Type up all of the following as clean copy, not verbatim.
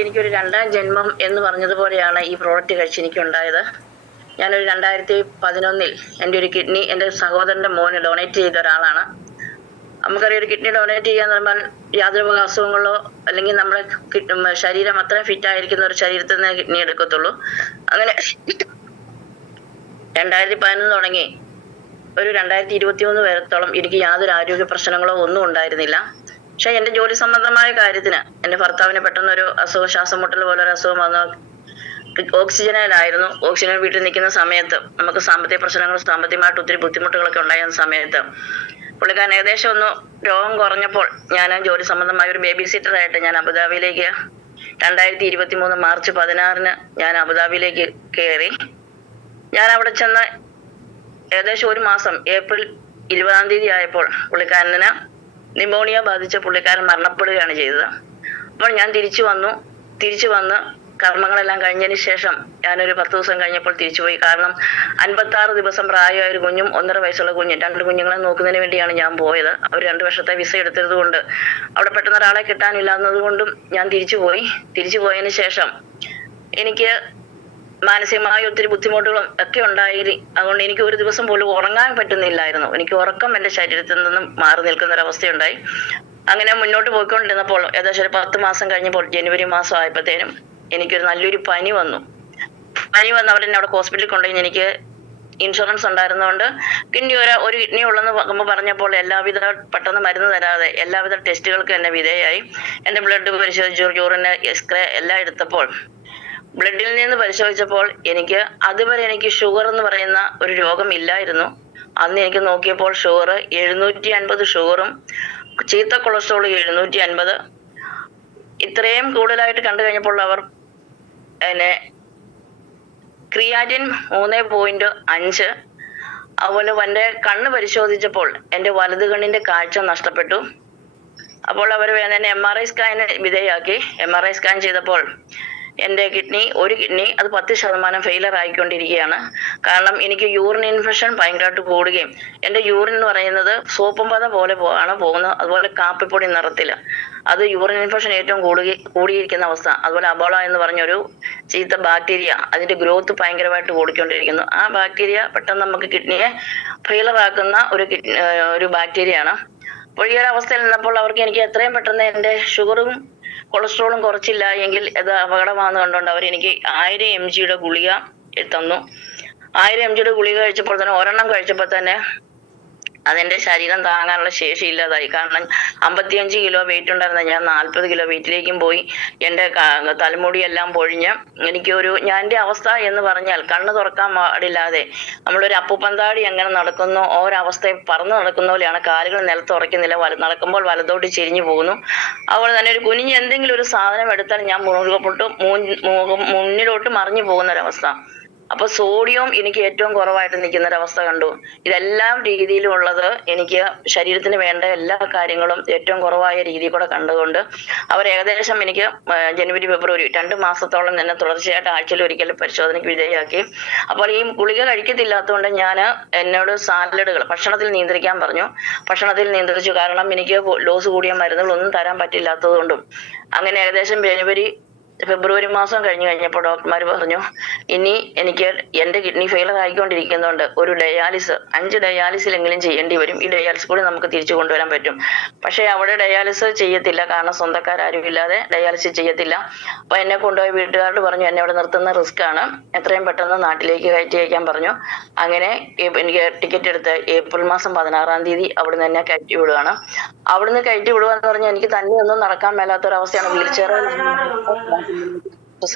എനിക്കൊരു രണ്ടാം ജന്മം എന്ന് പറഞ്ഞതുപോലെയാണ് ഈ പ്രോഡക്റ്റ് കഴിച്ച് എനിക്കുണ്ടായത്. ഞാനൊരു 2011 എൻ്റെ ഒരു കിഡ്നി എൻ്റെ സഹോദരൻ്റെ മോന് ഡൊണേറ്റ് ചെയ്ത ഒരാളാണ്. നമുക്കറിയാം, ഒരു കിഡ്നി ഡൊണേറ്റ് ചെയ്യാന്ന് പറഞ്ഞാൽ യാതൊരു അസുഖങ്ങളോ അല്ലെങ്കിൽ നമ്മുടെ ശരീരം അത്ര ഫിറ്റ് ആയിരിക്കുന്ന ഒരു ശരീരത്തിൽ നിന്ന് കിഡ്നി എടുക്കത്തുള്ളൂ. അങ്ങനെ 2011 തുടങ്ങി ഒരു 2023 വരത്തോളം എനിക്ക് യാതൊരു ആരോഗ്യ പ്രശ്നങ്ങളോ ഒന്നും ഉണ്ടായിരുന്നില്ല. പക്ഷെ എന്റെ ജോലി സംബന്ധമായ കാര്യത്തിന് എന്റെ ഭർത്താവിന് പെട്ടെന്നൊരു അസുഖം, ശ്വാസം മുട്ടൽ പോലെ ഒരു അസുഖം വന്നു. ഓക്സിജനിലായിരുന്നു. ഓക്സിജൻ വീട്ടിൽ നിൽക്കുന്ന സമയത്ത് നമുക്ക് സാമ്പത്തിക പ്രശ്നങ്ങൾ, സാമ്പത്തികമായിട്ട് ഒത്തിരി ബുദ്ധിമുട്ടുകളൊക്കെ ഉണ്ടായിരുന്ന സമയത്ത് പുള്ളിക്കാരൻ ഏകദേശം ഒന്ന് രോഗം കുറഞ്ഞപ്പോൾ ഞാൻ ജോലി സംബന്ധമായ ഒരു ബേബി സിറ്ററായിട്ട് ഞാൻ അബുദാബിയിലേക്ക് 2023 മാർച്ച് 16 ഞാൻ അബുദാബിയിലേക്ക് കയറി. ഞാൻ അവിടെ ചെന്ന് ഏകദേശം ഒരു മാസം ഏപ്രിൽ 20 ആയപ്പോൾ പുള്ളിക്കാരന് ന്യൂമോണിയ ബാധിച്ച പുള്ളിക്കാരൻ മരണപ്പെടുകയാണ് ചെയ്തത്. അപ്പോൾ ഞാൻ തിരിച്ചു വന്ന് കർമ്മങ്ങളെല്ലാം കഴിഞ്ഞതിന് ശേഷം ഞാനൊരു 10 ദിവസം കഴിഞ്ഞപ്പോൾ തിരിച്ചുപോയി. കാരണം 56 ദിവസം പ്രായമായ ഒരു കുഞ്ഞും 1.5 വയസ്സുള്ള കുഞ്ഞും 2 കുഞ്ഞുങ്ങളെ നോക്കുന്നതിന് വേണ്ടിയാണ് ഞാൻ പോയത്. അവർ 2 വർഷത്തെ വിസ എടുത്തത് കൊണ്ട് അവിടെ പെട്ടെന്ന് ഒരാളെ കിട്ടാനില്ലാന്നത് കൊണ്ടും ഞാൻ തിരിച്ചു പോയതിന് ശേഷം എനിക്ക് മാനസികമായ ഒത്തിരി ബുദ്ധിമുട്ടുകളും ഒക്കെ ഉണ്ടായി. അതുകൊണ്ട് എനിക്ക് ഒരു ദിവസം പോലും ഉറങ്ങാൻ പറ്റുന്നില്ലായിരുന്നു. എനിക്ക് ഉറക്കം എൻ്റെ ശരീരത്തിൽ നിന്നും മാറി നിൽക്കുന്ന ഒരു അവസ്ഥയുണ്ടായി. അങ്ങനെ മുന്നോട്ട് പോയിക്കൊണ്ടിരുന്നപ്പോൾ ഏകദേശം ഒരു 10 മാസം കഴിഞ്ഞപ്പോൾ ജനുവരി മാസം ആയപ്പോഴത്തേനും എനിക്കൊരു നല്ലൊരു പനി വന്നു. അവരെന്നെ അവിടെ ഹോസ്പിറ്റലിൽ കൊണ്ടുപോയി. എനിക്ക് ഇൻഷുറൻസ് ഉണ്ടായിരുന്നതുകൊണ്ട് ഒരു കിഡ്നി ഉള്ളെന്ന് പറഞ്ഞപ്പോൾ എല്ലാവിധ പെട്ടെന്ന് മരുന്ന് തരാതെ എല്ലാവിധ ടെസ്റ്റുകൾക്ക് എന്നെ വിധേയായി. എൻ്റെ ബ്ലഡ് പരിശോധിച്ചു, യൂറിന് എക്സ്റേ എല്ലാം എടുത്തപ്പോൾ ബ്ലഡിൽ നിന്ന് പരിശോധിച്ചപ്പോൾ അതുവരെ എനിക്ക് ഷുഗർ എന്ന് പറയുന്ന ഒരു രോഗം ഇല്ലായിരുന്നു. അന്ന് എനിക്ക് നോക്കിയപ്പോൾ ഷുഗർ 750 ഷുഗറും ചീത്ത കൊളസ്ട്രോൾ 750. ഇത്രയും കൂടുതലായിട്ട് കണ്ടു കഴിഞ്ഞപ്പോൾ അവർ എന്നെ ക്രിയാറ്റിൻ 3.5. അതുപോലെ എൻ്റെ കണ്ണ് പരിശോധിച്ചപ്പോൾ എൻ്റെ വലത് കണ്ണിന്റെ കാഴ്ച നഷ്ടപ്പെട്ടു. അപ്പോൾ അവർ എന്നെ MRI സ്കാന് വിധേയാക്കി. MRI സ്കാൻ ചെയ്തപ്പോൾ എൻ്റെ ഒരു കിഡ്നി അത് 10% ഫെയിലർ ആയിക്കൊണ്ടിരിക്കുകയാണ്. കാരണം എനിക്ക് യൂറിൻ ഇൻഫെക്ഷൻ ഭയങ്കരമായിട്ട് കൂടുകയും എൻ്റെ യൂറിൻ എന്ന് പറയുന്നത് സോപ്പും പത പോലെ ആണ് പോകുന്നത്. അതുപോലെ കാപ്പിപ്പൊടി നിറത്തില് അത് യൂറിൻ ഇൻഫെക്ഷൻ ഏറ്റവും കൂടിയിരിക്കുന്ന അവസ്ഥ. അതുപോലെ അബോള എന്ന് പറഞ്ഞൊരു ചീത്ത ബാക്ടീരിയ, അതിന്റെ ഗ്രോത്ത് ഭയങ്കരമായിട്ട് കൂടിക്കൊണ്ടിരിക്കുന്നു. ആ ബാക്ടീരിയ പെട്ടെന്ന് നമുക്ക് കിഡ്നിയെ ഫെയിലർ ആക്കുന്ന ഒരു ബാക്ടീരിയയാണ്. അപ്പോൾ ഈ ഒരു അവസ്ഥയിൽ നിന്നപ്പോൾ എനിക്ക് എത്രയും പെട്ടെന്ന് എൻ്റെ ഷുഗറും കൊളസ്ട്രോളും കുറച്ചില്ല എങ്കിൽ അത് അപകടമാണെന്ന് കണ്ടുകൊണ്ട് എനിക്ക് 1000 mg ഗുളിക തന്നു. 1000 mg ഗുളിക കഴിച്ചപ്പോൾ തന്നെ ഒരെണ്ണം കഴിച്ചപ്പോൾ തന്നെ അതെന്റെ ശരീരം താങ്ങാനുള്ള ശേഷി ഇല്ലാതായി. കാരണം 55 കിലോ വെയിറ്റ് ഉണ്ടായിരുന്ന ഞാൻ 40 കിലോ വെയിറ്റിലേക്കും പോയി. എൻ്റെ തലമുടിയെല്ലാം പൊഴിഞ്ഞ് എൻ്റെ അവസ്ഥ എന്ന് പറഞ്ഞാൽ കണ്ണ് തുറക്കാൻ പാടില്ലാതെ നമ്മളൊരു അപ്പുപന്താടി എങ്ങനെ നടക്കുന്നു ഒരവസ്ഥയെ പറന്ന് നടക്കുന്ന പോലെയാണ്. കാലുകൾ നിലത്ത് ഉറയ്ക്കുന്നില്ല, നടക്കുമ്പോൾ വലത്തോട്ട് ചെരിഞ്ഞു പോകുന്നു. അതുപോലെ തന്നെ ഒരു കുനിഞ്ഞ് എന്തെങ്കിലും ഒരു സാധനം എടുത്താൽ ഞാൻ മുന്നിലോട്ട് മറിഞ്ഞു പോകുന്ന ഒരവസ്ഥ. അപ്പൊ സോഡിയം എനിക്ക് ഏറ്റവും കുറവായിട്ട് നിൽക്കുന്ന ഒരവസ്ഥ കണ്ടു. ഇതെല്ലാം രീതിയിലുള്ളത് എനിക്ക് ശരീരത്തിന് വേണ്ട എല്ലാ കാര്യങ്ങളും ഏറ്റവും കുറവായ രീതിയിൽ കൂടെ കണ്ടുകൊണ്ട് അവർ ഏകദേശം എനിക്ക് ജനുവരി ഫെബ്രുവരി 2 മാസത്തോളം തന്നെ തുടർച്ചയായിട്ട് ആഴ്ചയിൽ ഒരിക്കൽ പരിശോധനയ്ക്ക് വിധേയമാക്കി. അപ്പോൾ ഈ ഗുളിക കഴിക്കത്തില്ലാത്തതുകൊണ്ട് എന്നോട് സാലഡുകൾ ഭക്ഷണത്തിൽ നിയന്ത്രിക്കാൻ പറഞ്ഞു. ഭക്ഷണത്തിൽ നിയന്ത്രിച്ചു. കാരണം എനിക്ക് ഡോസ് കൂടിയ മരുന്നുകളൊന്നും തരാൻ പറ്റില്ലാത്തത് കൊണ്ടും അങ്ങനെ ഏകദേശം ഫെബ്രുവരി മാസം കഴിഞ്ഞപ്പോൾ ഡോക്ടർമാർ പറഞ്ഞു, ഇനി എനിക്ക് എൻ്റെ കിഡ്നി ഫെയിലർ ആയിക്കൊണ്ടിരിക്കുന്നതുകൊണ്ട് ഒരു 5 ഡയാലിസിലെങ്കിലും ചെയ്യേണ്ടി വരും. ഈ ഡയാലിസിസ് കൂടി നമുക്ക് തിരിച്ചു കൊണ്ടുവരാൻ പറ്റും. പക്ഷേ അവിടെ ഡയാലിസിസ് ചെയ്യത്തില്ല. കാരണം സ്വന്തക്കാരും ഇല്ലാതെ ഡയാലിസിസ് ചെയ്യത്തില്ല. അപ്പൊ എന്നെ കൊണ്ടുപോയി വീട്ടുകാരോട് പറഞ്ഞു, എന്നെ അവിടെ നിർത്തുന്ന റിസ്ക് ആണ്, എത്രയും പെട്ടെന്ന് നാട്ടിലേക്ക് കയറ്റി അയക്കാൻ പറഞ്ഞു. അങ്ങനെ എനിക്ക് ടിക്കറ്റ് എടുത്ത് ഏപ്രിൽ മാസം 16 അവിടുന്ന് എന്നെ കയറ്റി വിടുകയാണ്. അവിടുന്ന് കയറ്റി വിടുകയെന്ന് പറഞ്ഞാൽ എനിക്ക് തന്നെ ഒന്നും നടക്കാൻ മേലാത്തൊരവസ്ഥയാണ്. വീൽ ചെയറിൽ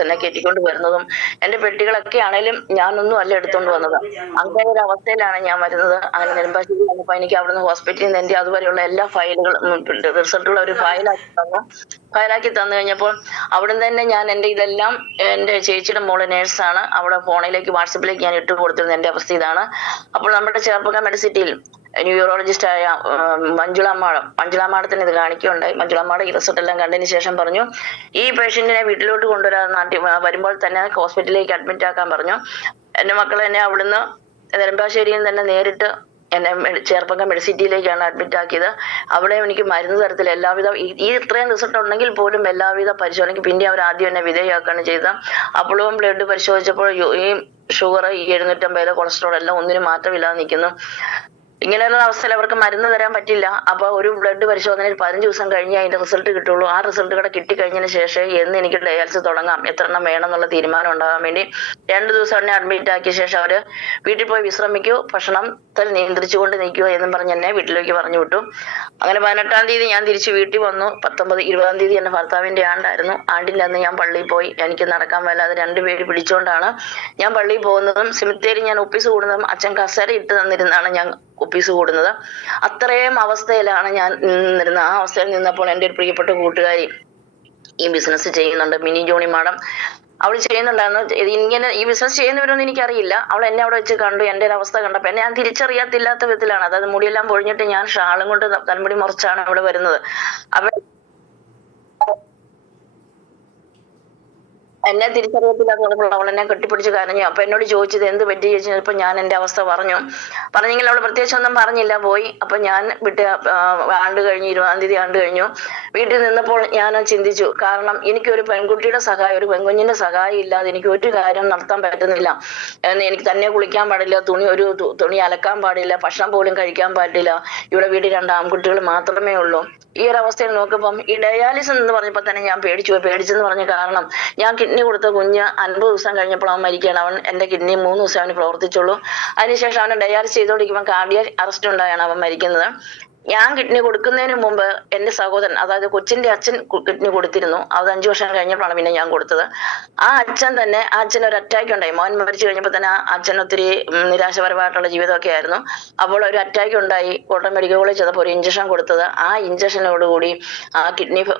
എന്നെ കയറ്റിക്കൊണ്ട് വരുന്നതും എൻ്റെ പെട്ടികളൊക്കെ ആണേലും ഞാനൊന്നും അല്ല എടുത്തോണ്ട് വന്നത്. അങ്ങനെ ഒരു അവസ്ഥയിലാണ് ഞാൻ വരുന്നത്. അങ്ങനെ നെടുമ്പാശ്ശേരി വന്നപ്പോൾ എനിക്ക് അവിടുന്ന് ഹോസ്പിറ്റലിൽ നിന്ന് എൻ്റെ അതുവരെയുള്ള എല്ലാ ഫയലുകളും റിസൾട്ടുള്ള ഒരു ഫയലാക്കി തന്നു കഴിഞ്ഞപ്പോൾ അവിടുന്ന് തന്നെ ഞാൻ എൻ്റെ ഇതെല്ലാം എൻ്റെ ചേച്ചിയുടെ മോള് നേഴ്സാണ്. അവിടെ വാട്സപ്പിലേക്ക് ഞാൻ ഇട്ട് കൊടുത്തിരുന്നത് എൻ്റെ അവസ്ഥ ഇതാണ്. അപ്പോൾ നമ്മുടെ ചേർപ്പുക മെഡിസിറ്റിയിൽ ന്യൂറോളജിസ്റ്റായ മഞ്ജുള മാഡത്തിന് ഇത് കാണിക്കുകയുണ്ടായി. മഞ്ജുള മാഡം ഈ റിസൾട്ട് എല്ലാം കണ്ടതിന് ശേഷം പറഞ്ഞു, ഈ പേഷ്യന്റിനെ വീട്ടിലോട്ട് നാട്ടിൽ വരുമ്പോൾ തന്നെ ഹോസ്പിറ്റലിലേക്ക് അഡ്മിറ്റ് ആക്കാൻ പറഞ്ഞു. എൻ്റെ മക്കൾ എന്നെ അവിടുന്ന് നെടുമ്പാശ്ശേരിയിൽ തന്നെ നേരിട്ട് എന്നെ ചേർപ്പങ്കം മെഡിസിറ്റിയിലേക്കാണ് അഡ്മിറ്റ് ആക്കിയത്. അവിടെ എനിക്ക് മരുന്ന് തരത്തിൽ എല്ലാവിധ ഈ ഇത്രയും റിസൾട്ട് ഉണ്ടെങ്കിൽ പോലും എല്ലാവിധ പരിശോധനയ്ക്ക് പിന്നെ അവർ ആദ്യം എന്നെ വിധേയമാക്കുകയാണ് ചെയ്തത്. അപ്പോഴും ബ്ലഡ് പരിശോധിച്ചപ്പോൾ ഈ ഷുഗർ 750 കൊളസ്ട്രോൾ എല്ലാം ഒന്നിനും മാറ്റമില്ലാതെ നിൽക്കുന്നു. ഇങ്ങനെയുള്ള അവസ്ഥയിൽ അവർക്ക് മരുന്ന് തരാൻ പറ്റില്ല. അപ്പൊ ഒരു ബ്ലഡ് പരിശോധനയിൽ 15 ദിവസം കഴിഞ്ഞേ അതിന്റെ റിസൾട്ട് കിട്ടുള്ളൂ. ആ റിസൾട്ട് കൂടെ കിട്ടിക്കഴിഞ്ഞതിന് ശേഷം എന്ന് എനിക്ക് ഡയാലിസിസ് തുടങ്ങാം, എത്ര എണ്ണം വേണം എന്നുള്ള തീരുമാനം ഉണ്ടാകാൻ വേണ്ടി 2 ദിവസം എന്നെ അഡ്മിറ്റ് ആക്കിയ ശേഷം അവര് വീട്ടിൽ പോയി വിശ്രമിക്കൂ, ഭക്ഷണത്തിൽ നിയന്ത്രിച്ചുകൊണ്ട് നിൽക്കുക എന്നും പറഞ്ഞ് എന്നെ വീട്ടിലേക്ക് പറഞ്ഞു വിട്ടു. അങ്ങനെ 18-ാം തീയതി ഞാൻ തിരിച്ച് വീട്ടിൽ വന്നു. 20-ആം തീയതി എന്റെ ഭർത്താവിന്റെ ആണ്ടായിരുന്നു. ആണ്ടിന്റെ അന്ന് ഞാൻ പള്ളിയിൽ പോയി. എനിക്ക് നടക്കാൻ മേലാതെ 2 പേര് പിടിച്ചുകൊണ്ടാണ് ഞാൻ പള്ളിയിൽ പോകുന്നതും സെമിത്തേരി ഞാൻ ഒപ്പീസ് കൂടുന്നതും അച്ഛൻ കസേര ഇട്ട് തന്നിരുന്നാണ് ഞാൻ ഒപ്പീസ് കൂടുന്നത്. അത്രയും അവസ്ഥയിലാണ് ഞാൻ നിന്നിരുന്നത്. ആ അവസ്ഥയിൽ നിന്നപ്പോൾ എൻ്റെ ഒരു പ്രിയപ്പെട്ട കൂട്ടുകാരി ഈ ബിസിനസ് ചെയ്യുന്നുണ്ട്, മിനി ജോണി മാഡം. അവൾ ചെയ്യുന്നുണ്ടായിരുന്നു. ഇങ്ങനെ ഈ ബിസിനസ് ചെയ്യുന്നവരൊന്നും എനിക്കറിയില്ല. അവൾ എന്നെ അവിടെ വെച്ച് കണ്ടു. എൻ്റെ ഒരു അവസ്ഥ കണ്ടപ്പോൾ എന്നെ ഞാൻ തിരിച്ചറിയാത്തില്ലാത്ത വിധത്തിലാണ്. അതായത് മുടിയെല്ലാം പൊഴിഞ്ഞിട്ട് ഞാൻ ഷാളും കൊണ്ട് തലമുടി മുറിച്ചാണ് അവിടെ വരുന്നത്. അവ എന്നെ തിരിച്ചറിയത്തില്ലാതെ പറഞ്ഞപ്പോൾ അവൾ എന്നെ കെട്ടിപ്പിടിച്ച് കരഞ്ഞു. അപ്പൊ എന്നോട് ചോദിച്ചത് എന്ത് പറ്റി ചോദിച്ചപ്പോ ഞാൻ എന്റെ അവസ്ഥ പറഞ്ഞെങ്കിൽ അവൾ പ്രത്യേകിച്ച് ഒന്നും പറഞ്ഞില്ല, പോയി. അപ്പൊ ഞാൻ ആണ്ട് കഴിഞ്ഞു, 20-ാം തീയതി ആണ്ട് കഴിഞ്ഞു. വീട്ടിൽ നിന്നപ്പോൾ ഞാൻ ചിന്തിച്ചു, കാരണം എനിക്കൊരു പെൺകുട്ടിയുടെ സഹായം, ഒരു പെൺകുഞ്ഞിന്റെ സഹായം ഇല്ലാതെ എനിക്ക് ഒരു കാര്യം നടത്താൻ പറ്റുന്നില്ല. എനിക്ക് തന്നെ കുളിക്കാൻ പാടില്ല, തുണി അലക്കാൻ പാടില്ല, ഭക്ഷണം പോലും കഴിക്കാൻ പാടില്ല. ഇവിടെ വീട്ടിൽ 2 ആൺകുട്ടികൾ മാത്രമേ ഉള്ളൂ. ഈ ഒരു അവസ്ഥയിൽ നോക്കുമ്പം ഈ ഡയാലിസിസ് എന്ന് പറഞ്ഞപ്പോൾ തന്നെ ഞാൻ പേടിച്ചെന്ന് പറഞ്ഞ കാരണം ഞാൻ കിഡ്നി കൊടുത്ത കുഞ്ഞ് 50 ദിവസം കഴിഞ്ഞപ്പോൾ അവൻ മരിക്കുകയാണ്. അവൻ എൻ്റെ കിഡ്നി 3 ദിവസം അവന് പ്രവർത്തിച്ചുള്ളൂ. അതിനുശേഷം അവനെ ഡയാലിസിസ് ചെയ്തുകൊണ്ടിരിക്കുമ്പോൾ കാർഡിയാക് അറസ്റ്റ് ഉണ്ടായാണ് അവൻ മരിക്കുന്നത്. ഞാൻ കിഡ്നി കൊടുക്കുന്നതിന് മുമ്പ് എൻ്റെ സഹോദരൻ, അതായത് കൊച്ചിന്റെ അച്ഛൻ കിഡ്നി കൊടുത്തിരുന്നു. അത് 5 വർഷം കഴിഞ്ഞപ്പോഴാണ് പിന്നെ ഞാൻ കൊടുത്തത്. ആ അച്ഛൻ ഒരു അറ്റാക്ക് ഉണ്ടായി. മോൻ മരിച്ചു കഴിഞ്ഞപ്പോൾ തന്നെ ആ അച്ഛൻ ഒത്തിരി നിരാശപരമായിട്ടുള്ള ജീവിതമൊക്കെ ആയിരുന്നു. അപ്പോൾ ഒരു അറ്റാക്ക് ഉണ്ടായി. കോട്ടയം മെഡിക്കൽ കോളേജ് ചെന്നപ്പോൾ ഒരു ഇഞ്ചക്ഷൻ കൊടുത്തത്. ആ ഇഞ്ചക്ഷനോടുകൂടി ആ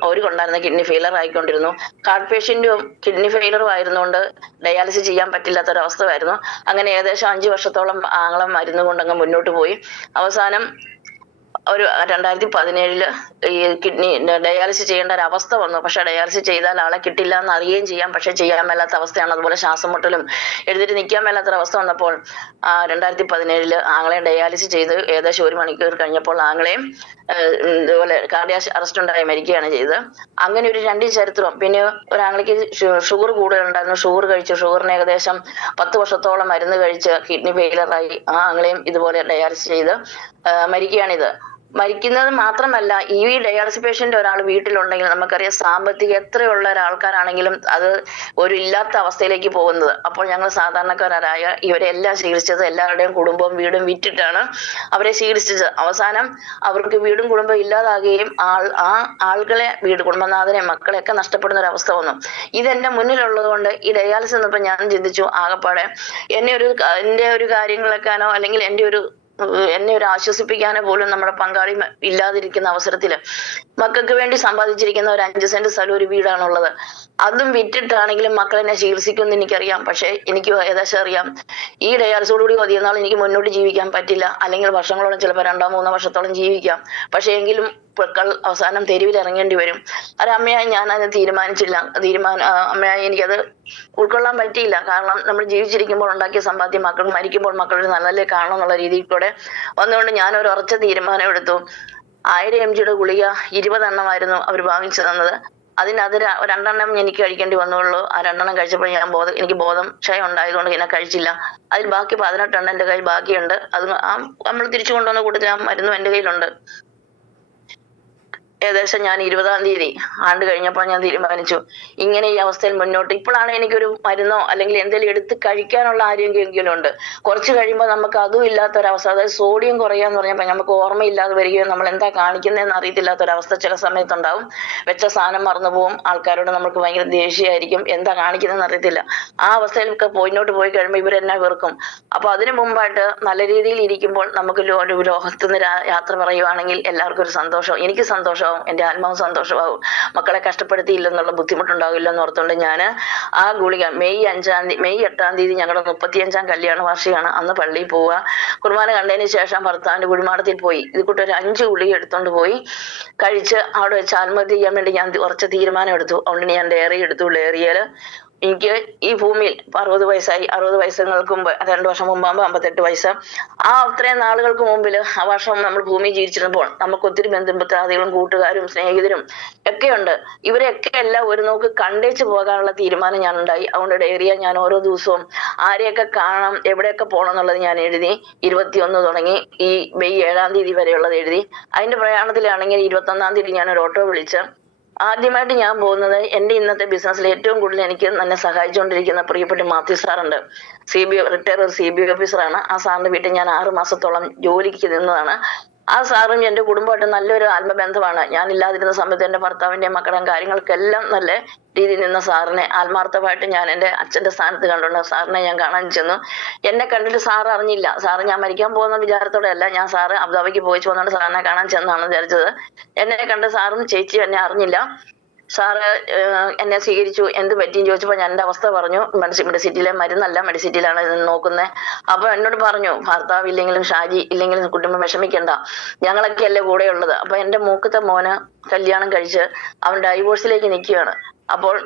അവർക്കുണ്ടായിരുന്ന കിഡ്നി ഫെയിലർ ആയിക്കൊണ്ടിരുന്നു. ഹാർട്ട് പേഷ്യന്റും കിഡ്നി ഫെയിലറും ആയിരുന്നുകൊണ്ട് ഡയാലിസിസ് ചെയ്യാൻ പറ്റില്ലാത്തൊരവസ്ഥയായിരുന്നു. അങ്ങനെ ഏകദേശം 5 വർഷത്തോളം ആങ്ങളെ മരുന്ന് കൊണ്ടങ്ങ് മുന്നോട്ട് പോയി. അവസാനം ഒരു 2017 ഈ കിഡ്നി ഡയാലിസിസ് ചെയ്യേണ്ട ഒരു അവസ്ഥ വന്നു. പക്ഷെ ഡയാലിസിസ് ചെയ്താൽ ആളെ കിട്ടില്ല എന്ന് അറിയുകയും ചെയ്യാം, പക്ഷെ ചെയ്യാൻ മേലാത്ത അവസ്ഥയാണ്. അതുപോലെ ശ്വാസം മുട്ടലും എഴുതിട്ട് നിൽക്കാൻ മേലാത്തൊരു അവസ്ഥ വന്നപ്പോൾ 2017 ആങ്ങളെ ഡയാലിസിസ് ചെയ്ത് ഏകദേശം 1 മണിക്കൂർ കഴിഞ്ഞപ്പോൾ ആങ്ങളെയും ഇതുപോലെ കാർഡിയാക് അറസ്റ്റ് ഉണ്ടായി മരിക്കുകയാണ് ചെയ്തത്. അങ്ങനെ ഒരു 2 ചരിത്രം. പിന്നെ ഒരാങ്ങളേക്ക് ഷുഗർ കൂടുതലുണ്ടായിരുന്നു. ഷുഗർ കഴിച്ചു. ഷുഗറിന് ഏകദേശം 10 വർഷത്തോളം മരുന്ന് കഴിച്ച് കിഡ്നി ഫെയിലറായി. ആ ആങ്ങളെയും ഇതുപോലെ ഡയാലിസിസ് ചെയ്ത് മരിക്കുകയാണിത്. മരിക്കുന്നത് മാത്രമല്ല, ഈ ഡയാലിസിസ് പേഷ്യന്റ് ഒരാൾ വീട്ടിലുണ്ടെങ്കിൽ നമുക്കറിയാം, സാമ്പത്തികം എത്രയുള്ള ഒരാൾക്കാരാണെങ്കിലും അത് ഒരു ഇല്ലാത്ത അവസ്ഥയിലേക്ക് പോകുന്നത്. അപ്പോൾ ഞങ്ങൾ സാധാരണക്കാരായ ഇവരെല്ലാം ചികിത്സിച്ചത്, എല്ലാവരുടെയും കുടുംബവും വീടും വിറ്റിട്ടാണ് അവരെ ചികിത്സിച്ചത്. അവസാനം അവർക്ക് വീടും കുടുംബം ഇല്ലാതാകുകയും ആളുകളെ കുടുംബനാഥനെ മക്കളെയൊക്കെ നഷ്ടപ്പെടുന്ന ഒരു അവസ്ഥ വന്നു. ഇതെന്റെ മുന്നിലുള്ളത് കൊണ്ട് ഈ ഡയാലിസിസ് എന്നപ്പോൾ ഞാൻ ചിന്തിച്ചു, ആകപ്പാടെ എന്റെ ഒരു കാര്യങ്ങളെക്കാനോ അല്ലെങ്കിൽ എന്നെ ഒരു ആശ്വസിപ്പിക്കാനോ പോലും നമ്മുടെ പങ്കാളി ഇല്ലാതിരിക്കുന്ന അവസരത്തില് മക്കൾക്ക് വേണ്ടി സമ്പാദിച്ചിരിക്കുന്ന ഒരു 5 സെന്റ് സ്ഥലം, ഒരു വീടാണുള്ളത്. അതും വിറ്റിട്ടാണെങ്കിലും മക്കളെന്നെ ചികിത്സിക്കുമെന്ന് എനിക്കറിയാം. പക്ഷെ എനിക്ക് ഏകദേശം അറിയാം, ഈ ഡയാലിസിസോടുകൂടി അധികം എനിക്ക് മുന്നോട്ട് ജീവിക്കാൻ പറ്റില്ല. അല്ലെങ്കിൽ വർഷങ്ങളോളം, ചിലപ്പോൾ 2-3 വർഷത്തോളം ജീവിക്കാം. പക്ഷെ എങ്കിലും മക്കൾ അവസാനം തെരുവിൽ ഇറങ്ങേണ്ടി വരും. ഒരമ്മയായി ഞാൻ അത് തീരുമാനിച്ചില്ല. അമ്മയായി എനിക്കത് ഉൾക്കൊള്ളാൻ പറ്റിയില്ല. കാരണം നമ്മൾ ജീവിച്ചിരിക്കുമ്പോൾ ഉണ്ടാക്കിയ സമ്പാദ്യം മരിക്കുമ്പോൾ മക്കളുടെ നല്ല കാണണം എന്നുള്ള രീതിയിൽ കൂടെ വന്നുകൊണ്ട് ഞാൻ ഒരു ഉറച്ച തീരുമാനം എടുത്തു. 1000 mg ഗുളിക 20 എണ്ണമായിരുന്നു അവർ വാങ്ങിച്ചു തന്നത്. അതിനകത്ത് 2 എണ്ണം എനിക്ക് കഴിക്കേണ്ടി വന്നുള്ളൂ. ആ 2 എണ്ണം കഴിച്ചപ്പോൾ എനിക്ക് ബോധം ക്ഷയം ഉണ്ടായതുകൊണ്ട് ഞാൻ കഴിച്ചില്ല. അതിൽ ബാക്കി 18 എണ്ണം എൻ്റെ കയ്യിൽ ബാക്കിയുണ്ട്. അത് നമ്മൾ തിരിച്ചു കൊണ്ടുവന്ന കൂട്ടത്തിൽ ആ മരുന്നും എൻ്റെ കയ്യിലുണ്ട്. ഏകദേശം ഞാൻ 20-ാം തീയതി ആണ്ട് കഴിഞ്ഞപ്പോൾ ഞാൻ തീരുമാനിച്ചു, ഇങ്ങനെ ഈ അവസ്ഥയിൽ മുന്നോട്ട്, ഇപ്പോഴാണ് എനിക്കൊരു മരുന്നോ അല്ലെങ്കിൽ എന്തെങ്കിലും എടുത്ത് കഴിക്കാനുള്ള ആരോഗ്യമെങ്കിലും ഉണ്ട്. കുറച്ച് കഴിയുമ്പോൾ നമുക്ക് അതും ഇല്ലാത്തൊരവസ്ഥ, അതായത് സോഡിയം കുറയാന്ന് പറഞ്ഞപ്പോൾ നമുക്ക് ഓർമ്മയില്ലാതെ വരികയോ നമ്മൾ എന്താ കാണിക്കുന്നതെന്ന് അറിയത്തില്ലാത്തൊരവസ്ഥ ചില സമയത്തുണ്ടാവും. വെച്ച സാധനം മറന്നു പോവും. ആൾക്കാരോട് നമുക്ക് ഭയങ്കര ദേഷ്യമായിരിക്കും, എന്താ കാണിക്കുന്നതെന്ന് അറിയത്തില്ല. ആ അവസ്ഥയിലൊക്കെ മുന്നോട്ട് പോയി കഴിയുമ്പോൾ ഇവരെന്നെ വെറുക്കും. അപ്പൊ അതിനു മുമ്പായിട്ട് നല്ല രീതിയിൽ ഇരിക്കുമ്പോൾ നമുക്ക് ഒരു ലോകത്തുനിന്ന് യാത്ര പറയുവാണെങ്കിൽ എല്ലാവർക്കും ഒരു സന്തോഷം, എനിക്ക് സന്തോഷമാവും, എൻ്റെ ആത്മാവ് സന്തോഷമാവും. മക്കളെ കഷ്ടപ്പെടുത്തിയില്ലെന്നുള്ള ബുദ്ധിമുട്ടുണ്ടാവില്ലെന്ന് ഓർത്തുകൊണ്ട് ഞാൻ ആ ഗുളിക മെയ് 8-ാം തീയതി ഞങ്ങളുടെ 35-ാം കല്യാണ വാർഷികമാണ്. അന്ന് പള്ളിയിൽ പോവുക, കുർബാന കണ്ടതിന് ശേഷം ഭർത്താവിന്റെ കുഴിമാടത്തിൽ പോയി ഇത് കൂട്ടി ഒരു 5 ഗുളിക എടുത്തോണ്ട് പോയി കഴിച്ച് അവിടെ വെച്ച് ആത്മഹത്യ ചെയ്യാൻ വേണ്ടി ഞാൻ കുറച്ച് തീരുമാനം എടുത്തു. അതുകൊണ്ട് ഞാൻ ഡയറി എടുത്തു. ഡയറിയിൽ എനിക്ക് ഈ ഭൂമിയിൽ ഇപ്പൊ 60 വയസ്സായി. 60 വയസ്സുകൾക്ക് മുമ്പ് 2 വർഷം മുമ്പാകുമ്പോൾ 58 വയസ്സ്. അത്രയും നാളുകൾക്ക് മുമ്പിൽ ആ വർഷം നമ്മൾ ഭൂമി ജീവിച്ചിരുന്നപ്പോൾ നമുക്ക് ഒത്തിരി ബന്ധുമിത്രാദികളും കൂട്ടുകാരും സ്നേഹിതരും ഒക്കെയുണ്ട്. ഇവരെയൊക്കെ എല്ലാം ഒരു നോക്ക് കണ്ടേച്ച് പോകാനുള്ള തീരുമാനം ഞാൻ ഉണ്ടായി. അതുകൊണ്ട് ഡയറിയ ഞാൻ ഓരോ ദിവസവും ആരെയൊക്കെ കാണാം, എവിടെയൊക്കെ പോകണം എന്നുള്ളത് ഞാൻ എഴുതി. 21 തുടങ്ങി ഈ മെയ് 7-ാം തീയതി വരെയുള്ളത് എഴുതി. അതിന്റെ പ്രയാണത്തിലാണെങ്കിൽ 21-ാം തീയതി ഞാൻ ഒരു ഓട്ടോ വിളിച്ച് ആദ്യമായിട്ട് ഞാൻ പോകുന്നത് എന്റെ ഇന്നത്തെ ബിസിനസ്സിൽ ഏറ്റവും കൂടുതൽ എനിക്ക് തന്നെ സഹായിച്ചുകൊണ്ടിരിക്കുന്ന പ്രിയപ്പെട്ട മാത്യു സാറുണ്ട്. റിട്ടയർഡ് CBI ഓഫീസറാണ്. ആ സാറിന്റെ വീട്ടിൽ ഞാൻ 6 മാസത്തോളം ജോലിക്ക് നിന്നതാണ്. ആ സാറും എന്റെ കുടുംബമായിട്ട് നല്ലൊരു ആത്മബന്ധമാണ്. ഞാൻ ഇല്ലാതിരുന്ന സമയത്ത് എന്റെ ഭർത്താവിന്റെയും മക്കളുടെയും കാര്യങ്ങൾക്കെല്ലാം നല്ല രീതിയിൽ നിന്ന സാറിനെ ആത്മാർത്ഥമായിട്ട് ഞാൻ എന്റെ അച്ഛന്റെ സ്ഥാനത്ത് കണ്ടുകൊണ്ട് സാറിനെ ഞാൻ കാണാൻ ചെന്നു. എന്നെ കണ്ടിട്ട് സാറ് അറിഞ്ഞില്ല. സാറ് ഞാൻ മരിക്കാൻ പോകുന്ന വിചാരത്തോടെ അല്ല, ഞാൻ സാറ് അബുദാബിക്ക് പോയി വന്നുകൊണ്ട് സാറിനെ കാണാൻ ചെന്നാണ് വിചാരിച്ചത്. എന്നെ കണ്ട് സാറും ചേച്ചിയും എന്നെ അറിഞ്ഞില്ല. സാറ് എന്നെ സ്വീകരിച്ചു. എന്ത് പറ്റിയും ചോദിച്ചപ്പോൾ ഞാൻ എന്റെ അവസ്ഥ പറഞ്ഞു. മെഡിസിറ്റിയിലെ മരുന്നല്ല, മെഡിസിറ്റിയിലാണ് നോക്കുന്നത്. അപ്പൊ എന്നോട് പറഞ്ഞു, ഭർത്താവ് ഇല്ലെങ്കിലും ഷാജി ഇല്ലെങ്കിലും കുടുംബം വിഷമിക്കണ്ട, ഞങ്ങളൊക്കെ അല്ലേ കൂടെയുള്ളത്. അപ്പൊ എന്റെ മൂക്കത്തെ മോന് കല്യാണം കഴിച്ച് അവൻ ഡൈവോഴ്സിലേക്ക് നിൽക്കുകയാണ്. അപ്പോൾ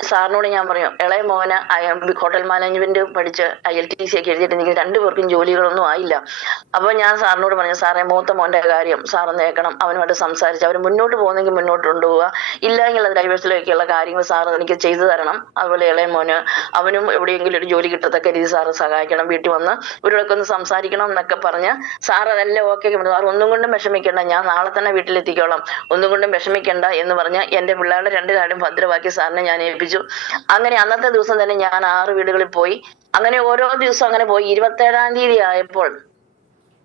സാറിനോട് ഞാൻ പറഞ്ഞു, ഇളയ മോന് ഹോട്ടൽ മാനേജ്മെന്റ് പഠിച്ച് ILTC ഒക്കെ എഴുതിയിട്ട് എനിക്ക് 2 പേർക്കും ജോലികളൊന്നും ആയില്ല. അപ്പൊ ഞാൻ സാറിനോട് പറഞ്ഞു, സാറേ മൂത്ത മോന്റെ കാര്യം സാറ് നേക്കണം, അവനുമായിട്ട് സംസാരിച്ച് അവർ മുന്നോട്ട് പോകുന്നെങ്കിൽ മുന്നോട്ട് കൊണ്ടുപോവുക, ഇല്ലെങ്കിൽ അത് ഡൈവേഴ്സിലേക്കുള്ള കാര്യങ്ങൾ സാറ് എനിക്ക് ചെയ്തു തരണം. അതുപോലെ ഇളയ മോന് അവനും എവിടെയെങ്കിലും ഒരു ജോലി കിട്ടത്തക്ക രീതി സാറ് സഹായിക്കണം, വീട്ടിൽ വന്ന് ഇവരോടൊക്കെ ഒന്ന് സംസാരിക്കണം എന്നൊക്കെ പറഞ്ഞ് സാർ അതെല്ലാം ഓക്കെ. സാർ ഒന്നും കൊണ്ടും വിഷമിക്കണ്ട, ഞാൻ നാളെ തന്നെ വീട്ടിലെത്തിക്കോളാം, ഒന്നും കൊണ്ടും വിഷമിക്കണ്ട എന്ന് പറഞ്ഞ് എന്റെ പിള്ളേരുടെ 2 കാര്യം ഭദ്രമാക്കി സാറിനെ ഞാൻ ഏൽപ്പിച്ചു. അങ്ങനെ അന്നത്തെ ദിവസം തന്നെ ഞാൻ 6 വീടുകളിൽ പോയി. അങ്ങനെ ഓരോ ദിവസം അങ്ങനെ പോയി. 27-ാം തീയതി ആയപ്പോൾ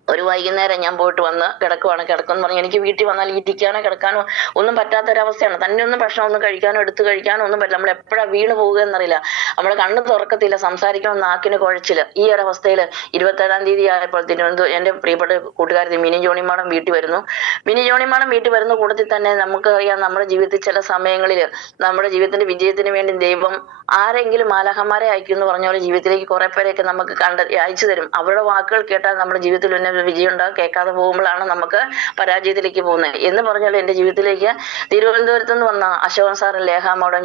ഒരു വൈകുന്നേരം ഞാൻ പോയിട്ട് വന്ന് കിടക്കുമെന്ന് പറഞ്ഞ് എനിക്ക് വീട്ടിൽ വന്നാൽ ഇരിക്കാനോ കിടക്കാനോ ഒന്നും പറ്റാത്തൊരവസ്ഥയാണ്. തന്നെ ഒന്നും ഭക്ഷണം ഒന്നും കഴിക്കാനോ എടുത്തു കഴിക്കാനോ ഒന്നും പറ്റില്ല. നമ്മൾ എപ്പോഴാ വീണ് പോവുക എന്നറിയില്ല. നമ്മളെ കണ്ണ് തുറക്കത്തില്ല, സംസാരിക്കണം നാക്കിന് കുഴച്ചില്. ഈ ഒരവസ്ഥയിൽ 27-ാം തീയതി ആയപ്പോൾ തിരുവനന്തപുരം എന്റെ പ്രിയപ്പെട്ട കൂട്ടുകാരി മിനി ജോണി മാഡം വീട്ടിൽ വരുന്നു. മിനി ജോണി മാഡം വീട്ടിൽ വരുന്ന കൂട്ടത്തിൽ തന്നെ നമുക്കറിയാം, നമ്മുടെ ജീവിതത്തിൽ ചില സമയങ്ങളിൽ നമ്മുടെ ജീവിതത്തിന്റെ വിജയത്തിന് വേണ്ടി ദൈവം ആരെങ്കിലും മാലാഖമാരെ അയക്കും എന്ന് പറഞ്ഞ പോലെ ജീവിതത്തിലേക്ക് കുറെ പേരെയൊക്കെ നമുക്ക് അയച്ചു തരും. അവരുടെ വാക്കുകൾ കേട്ടാൽ നമ്മുടെ ജീവിതത്തിൽ തന്നെ വിജയം ഉണ്ടാകും. കേൾക്കാതെ പോകുമ്പോഴാണ് നമുക്ക് പരാജയത്തിലേക്ക് പോകുന്നത്. എന്ന് പറഞ്ഞാൽ എന്റെ ജീവിതത്തിലേക്ക് തിരുവനന്തപുരത്ത് നിന്ന് വന്ന അശോകൻ സാറും Lekha madam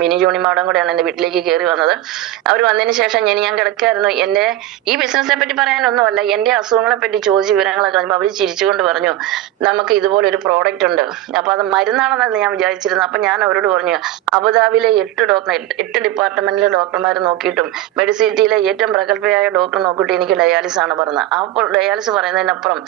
Mini Johnny madam കൂടെയാണ് എന്റെ വീട്ടിലേക്ക് കയറി വന്നത്. അവർ വന്നതിന് ശേഷം ഞാൻ കിടക്കായിരുന്നു. എന്റെ ഈ ബിസിനസിനെ പറ്റി പറയാനൊന്നുമല്ല, എന്റെ അസുഖങ്ങളെ പറ്റി ചോദിച്ച വിവരങ്ങളൊക്കെ അവർ ചിരിച്ചുകൊണ്ട് പറഞ്ഞു, നമുക്ക് ഇതുപോലെ ഒരു പ്രോഡക്റ്റ് ഉണ്ട്, അപ്പൊ അത് മരുന്നാണെന്നാണ് ഞാൻ വിചാരിച്ചിരുന്നത്. അപ്പൊ ഞാൻ അവരോട് പറഞ്ഞു, അബുദാബിയിലെ 8 ഡിപ്പാർട്ട്മെന്റിലെ ഡോക്ടർമാർ നോക്കിയിട്ടും മെഡിസിറ്റിയിലെ ഏറ്റവും പ്രഗത്ഭയായ ഡോക്ടർ നോക്കിയിട്ട് എനിക്ക് ഡയാലിസിസ് ആണ് പറഞ്ഞത്. അപ്പോൾ ഡയാലിസിസ് പറയുന്നതിനപ്പുറം